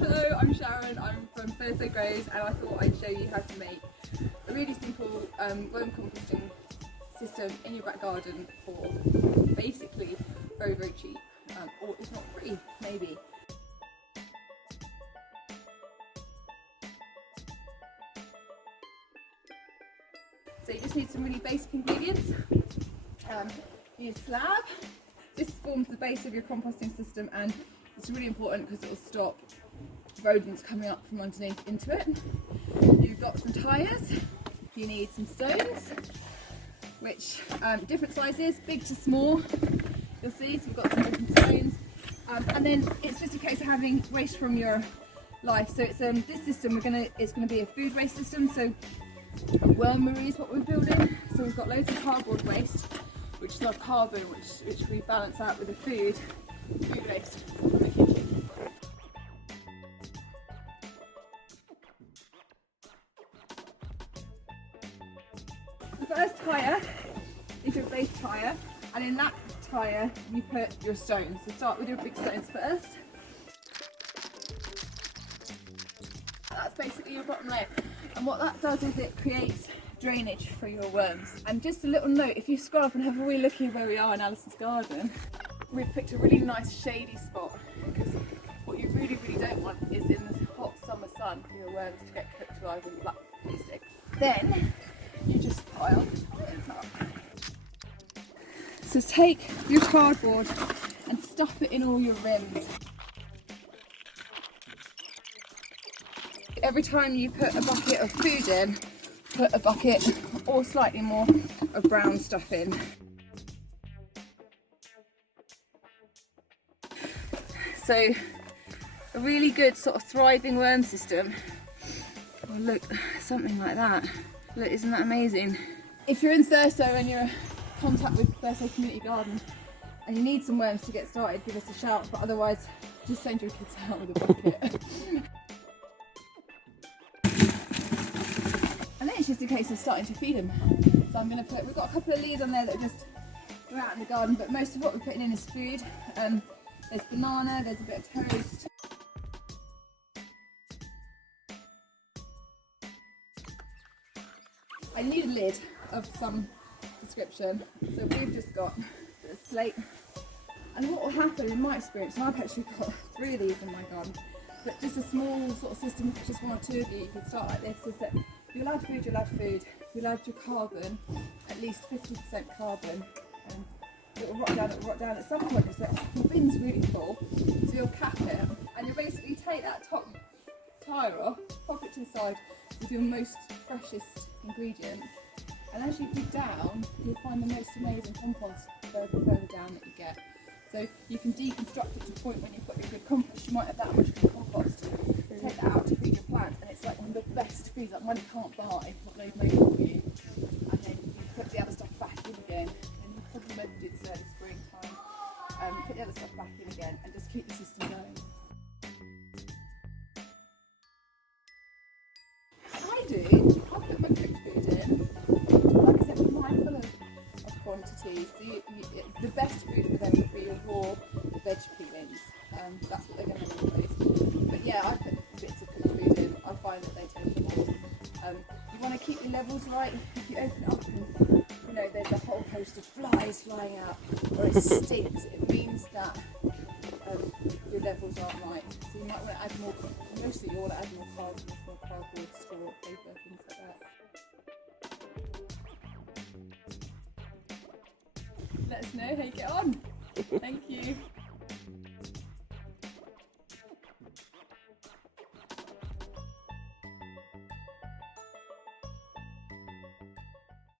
Hello, I'm Sharon, I'm from Thurso Grows, and I thought I'd show you how to make a really simple worm composting system in your back garden for basically very, very cheap, or if not free, maybe. So you just need some really basic ingredients. Use SLAB. This forms the base of your composting system, and it's really important because it will stop rodents coming up from underneath into it. You've got some tyres. You need some stones, which different sizes, big to small. You'll see, so we've got some different stones. And then it's just a case of having waste from your life. So it's this system it's gonna be a food waste system. So wormery is what we're building. So we've got loads of cardboard waste, which is our carbon, which we balance out with the food waste from the kitchen. The first tyre is your base tyre, and in that tyre you put your stones. So start with your big stones first. That's basically your bottom layer, and what that does is it creates drainage for your worms. And just a little note, if you scroll up and have a wee look at where we are in Alison's garden, we've picked a really nice shady spot, because what you really, really don't want is in the hot summer sun for your worms to get cooked alive in black plastic. Then you just pile it up. So take your cardboard and stuff it in all your rims. Every time you put a bucket of food in, put a bucket or slightly more of brown stuff in. So a really good sort of thriving worm system. Oh, look, something like that. Look, isn't that amazing? If you're in Thurso and you're in contact with Thurso Community Garden and you need some worms to get started, give us a shout, but otherwise just send your kids out with a bucket. And then it's just a case of starting to feed them. So I'm going to we've got a couple of leaves on there that are just out in the garden, but most of what we're putting in is food. There's banana, there's a bit of toast. I need a lid of some description, so we've just got a slate. And what will happen in my experience, and I've actually got 3 of these in my garden, but just a small sort of system, just 1 or 2 of you can start like this, is that you'll add food, you'll add your carbon, at least 50% carbon, and it'll rot down at some point. Your bin's really full, so you'll cap it, and you'll basically take that top tyre off, pop it to the side with your most freshest ingredients, and as you dig down, you'll find the most amazing compost further down that you get. So you can deconstruct it to a point when you've got your good compost. You might have that much good compost. Take that out to feed your plants, and it's like one of the best foods, like money can't buy what they've made for you. And then you put the other stuff back in again, and you probably maybe do this early springtime. Put the other stuff back in again, and just keep the system going. I put my cooked food in. Like I said, we're mindful of quantities. So the best food for them would be your raw veg peelings. That's what they're going to need. But yeah, I put bits of cooked food in. I find that they take it more. You want to keep your levels right. If you open it up and there's a whole host of flies flying out, or it stinks, it means that your levels aren't right. So you might want to add more. Mostly you want to add more cardboard, straw, paper, things like that. Let us know how you get on. Thank you.